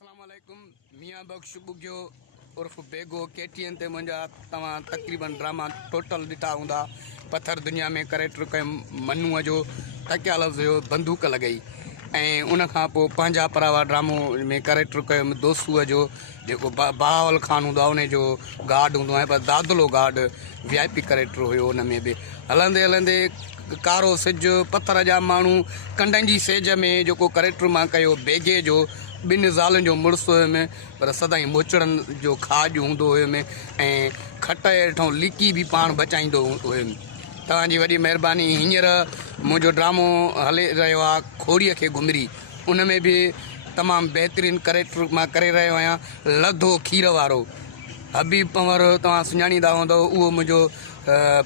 अस्सलामुअलैकुम मियाँ बख्श बुग्यो उर्फ बेगो केटीएन ते मुंहिंजा तव्हां तक़रीबन ड्रामा टोटल ॾिठा हूंदा। पत्थर दुनिया में कैरेक्टर कयो मनुअ जो तकिया लफ़्ज़ जो बंदूक लॻई ऐं उन खां पोइ पंहिंजा परावा ड्रामो में कैरेक्टर कयो दोस्तूअ जो जेको बहावल खान हूंदो आहे उन जो गार्ड हूंदो आहे पर दादलो गार्ड VIP कैरेक्टर हुयो। उन में बि हलंदे हलंदे कारो सिज पत्थर जा माण्हू कंडनि जी सेज में जेको कैरेक्टर मां कयो बेगे जो ॿिनि ज़ालुनि जो मुड़ुसु हुयुमि पर सदाईं मोचड़नि जो खाज हूंदो हुयुमि ऐं खट हेठां लिकी बि पाण बचाईंदो हुयुमि। तव्हांजी वॾी महिरबानी। हींअर मुंहिंजो ड्रामो हले रहियो आहे खोड़ीअ खे घुमरी, उन में बि तमामु बहितरीनु कैरेक्टर मां करे रहियो आहियां। लधो खीर वारो हबीब पंवर तव्हां सुञाणींदा हूंदव, उहो मुंहिंजो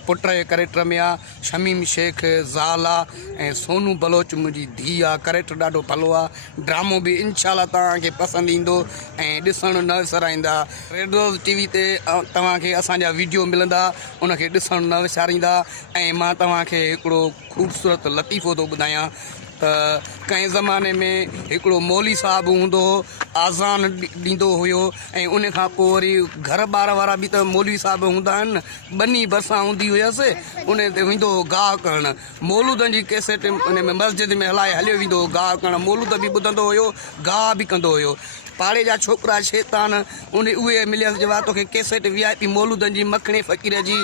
पुट जे कैरेक्टर में आहे। शमीम शेख ज़ाल आहे ऐं सोनू बलोच मुंहिंजी धीउ आहे। कैरेक्टर ॾाढो भलो आहे। ड्रामो बि इनशाला तव्हांखे पसंदि ईंदो ऐं ॾिसणु न विसारींदा। रेड रोज़ TV ते तव्हांखे असांजा वीडियो मिलंदा, उनखे ॾिसणु न विसारींदा। ऐं मां तव्हांखे हिकिड़ो ख़ूबसूरत लतीफ़ो थो ॿुधायां त कंहिं ज़माने में हिकिड़ो मौली साहिबु हूंदो हो, आज़ान ॾींदो हुयो ऐं उन खां पोइ वरी घर ॿार वारा बि त मौलवी साहिब हूंदा आहिनि न। ॿनी भरिसां हूंदी हुयसि, उन ते वेंदो हो गाह करणु। मौलूदनि जी कैसेट उन में मस्जिद में हलाए हलियो वेंदो हो गाह करणु। मौलूद बि ॿुधंदो हुयो, गाह बि कंदो हुयो। पाड़े जा छोकिरा शैतान उहे मिलियसि जवाब तोखे कैसेट VIP मौलूदनि जी मखणे फ़क़ीर जी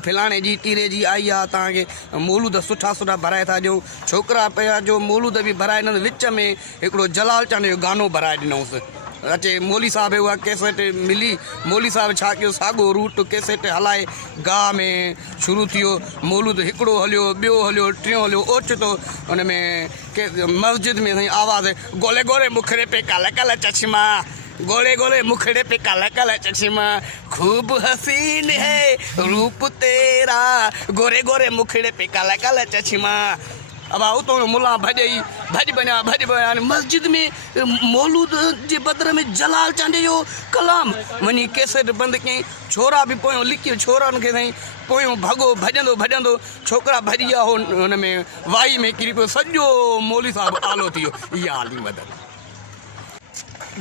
फिलाणे जी टीरे जी आई आहे, तव्हांखे मौलूद सुठा सुठा भराए था ॾियूं। छोकिरा पिया जो मौलूद बि भराए ॾिनसि। विच में हिकिड़ो जलाल चांद जो गानो भराए ॾिनोसि। अचे मौली साहिब उहा कैसेट मिली, मौली साहिब छा कयो साॻियो रूट कैसेट हलाए गाह में शुरू थियो। मौलूद हिकिड़ो हलियो, ॿियो हलियो, टियों हलियो। ओचितो हुन में मस्जिद में साईं आवाज़ गोले गोले मुखड़े पे काला काला चश्मा, गोले गोले मुखड़े पे काला काला चश्मा, खूब हसीन है रूप तेरा, गोरे गोरे मुखड़े पे काला काला चश्मा। अब उतो मुला भज बना मस्जिद में मौलूद जे बदर में जलाल चांद जो कलाम वञी कैसेट बंदि कयईं। छोरा बि पोयों लिकी, छोरनि खे साईं पोयों भॻो भॼंदो भॼंदो छोकिरा भॼी विया हो हुन में वाई में किरी पियो। सॼो मौली साहिबु आलो थी वियो। इहा आली मदद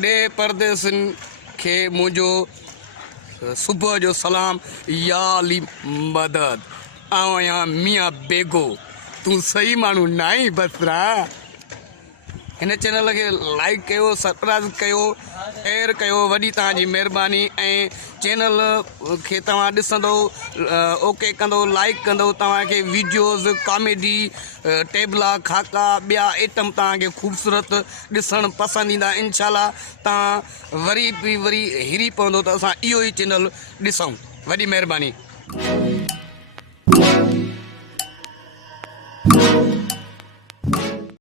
ॾे परदेसनि खे मुंहिंजो सुबुह जो सलाम। या अली मदद। आउं आहियां मियाँ बेगो, तूं सही माण्हू न आहीं बसरा। हिन चैनल खे लाइक कयो, सब्सक्राइब कयो, शेयर कयो, वॾी तव्हांजी महिरबानी। ऐं चैनल खे तव्हां ॾिसंदो, ओके कंदो, लाइक कंदो, तव्हांखे वीडियोज़ कॉमेडी टेबला खाका ॿिया आइटम तव्हांखे ख़ूबसूरत ॾिसणु पसंदि ईंदा। इनशाला तव्हां वरी हिरी पवंदो त असां इहो ई चैनल ॾिसूं। वॾी महिरबानी।